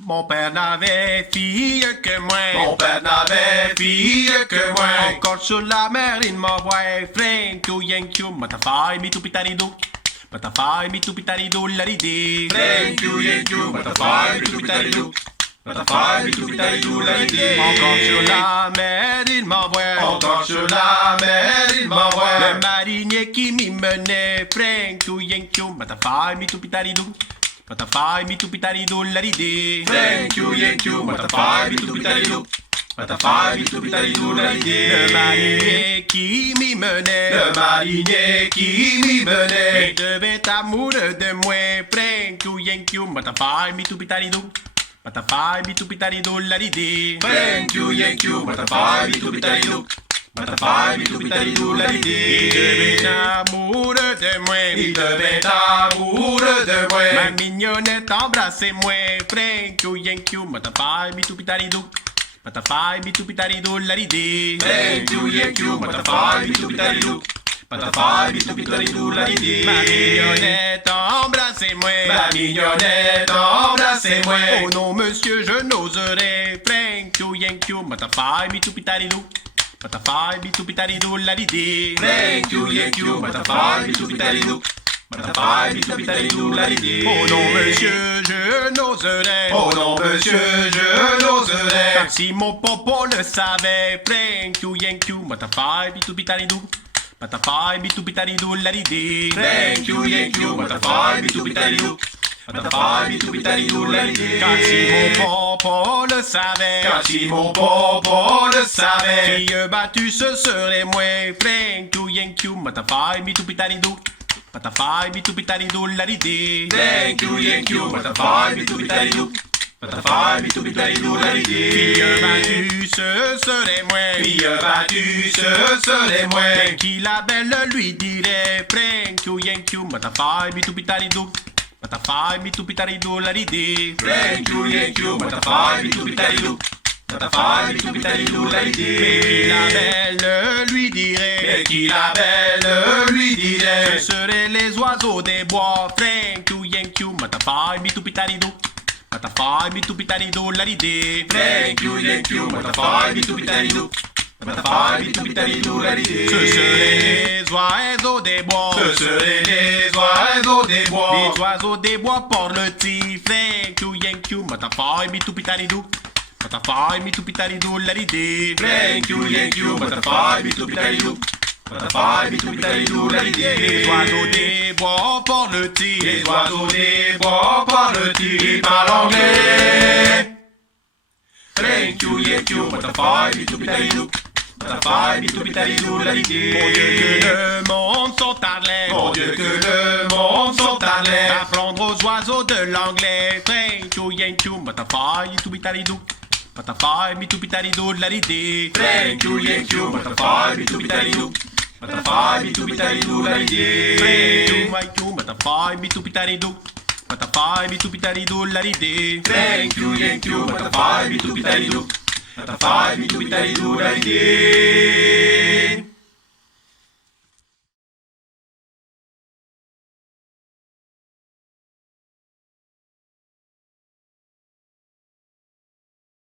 Mon père n'avait fille que moi. Mon père n'avait fille que moi. Encore sur la mer, il m'envoie fling to yankyu. Matafai, mi tu pitarido. Matafai, mi tu pitarido, la ride. Thank you, Yankee, butterfly, bitu bitaridu. Butterfly, bitu bitaridu, la idée. Encore sur la mer, il m'envoie. Encore sur la mer, il m'envoie. Le marinier qui m'y menait, fling to yankyu. Matafai, mi tu pitarido. Matafai, mi tu pitarido, la ride. Thank you, Yankee, butterfly, bitu bitaridu. Butterfly, bitu bitaridu, la Le idée. marinier qui m'y menait. Le marinier qui m'y Il menait. devait amoureux de moi, fling to yankyu. Matafai, mi tu pitarido. Matafai, mi tu pitarido, la ride. Thank you, Yankee, butterfly, bitu bitaridu. Butterfly, bitu bitaridu, la Il idée. devait amoureux de moi. Il devait amoureux de Ma moi. mignonnette embrassez-moi, Frank to yankyu, matafai, mi tu pitarido. Matafai, mi tu pitarido, la ride. Thank you, Yankee, butterfly, bitu bitaridu. Butterfly, bitu bitaridu, la idée. Ma mignonnette embrassez-moi. Ma mignonnette, embrassez-moi. Oh non, monsieur, je n'oserais, Frank to yankyu, matafai, mi tu pitarido. Matafai, mi tu pitarido, la ride. Thank you, Yankee, butterfly, bitu bitaridu. Butterfly, bitu bitaridu, la idée. Oh non, monsieur, je n'oserais. Oh non, monsieur, je n'oserais. Car si mon popo le savait, Frank to yankyu, matafai, mi tu pitarido. Matafai, mi tu pitarido, la ride. Thank you, Yankee, butterfly, bitu bitaridu. Butterfly, bitu bitaridu, la idée. Car si mon popo le savait, Car si mon popo le savait. fille battue ce serait moi, Frank to yankyu, matafai, mi tu pitarido. Matafai, mi tu pitarido, la ride. Thank you, Yankee, butterfly, bitu bitaridu. Butterfly, bitu bitaridu, la idée. Fille battue ce serait moi. Fille battue, ce serait moi. Dès qu'il la belle lui dirait, Frank to yankyu, matafai, mi tu pitarido. Matafai, mi tu pitarido, la ride. Thank you, Yankee, butterfly, bitu bitaridu. Butterfly, bitu bitaridu, la Mais idée. qui la belle lui Et dirait, qui la belle lui ce dirait. seraient les oiseaux des bois, Frank to yankyu, matafai, mi tu pitarido. Matafai, mi tu pitarido, la ride. Thank you, Yankee, butterfly, bitu bitaridu. Butterfly, bitu bitarido, la idée. Ce seraient les oiseaux des bois. Ce seraient les oiseaux des bois. Les oiseaux des bois portent le petit, Frank to yankyu, matafai, mi tu pitarido. Matafai, mi tu pitarido, la ride. Thank you, Yankee, butterfly, bitu bitaridu. Butterfly, bitu bitaridu, la Les idée. oiseaux des bois portent le petit. Les oiseaux des bois parlent-ils, ils parlent anglais. Thank you, Yankee, butterfly, bitu bitaridu. Butterfly, bitu bitaridu, la Mon Dieu, que idée. le monde sont à l'air. Mon Dieu, que le monde sont à l'air. Apprendre aux oiseaux de l'anglais. Thank you, yankyu, matafai, tu pitarido. Matafai, mi tu pitarido, la ride. Thank you, Yankee, butterfly, bitu bitaridu. Butterfly, bitu bitaridu, la idée. Yankyu, matafai, mi tu pitarido. Matafai, mi tu pitarido, la ride. Thank you, Yankee, butterfly, bitu bitaridu. Butterfly, bitu bitaridu, la idée.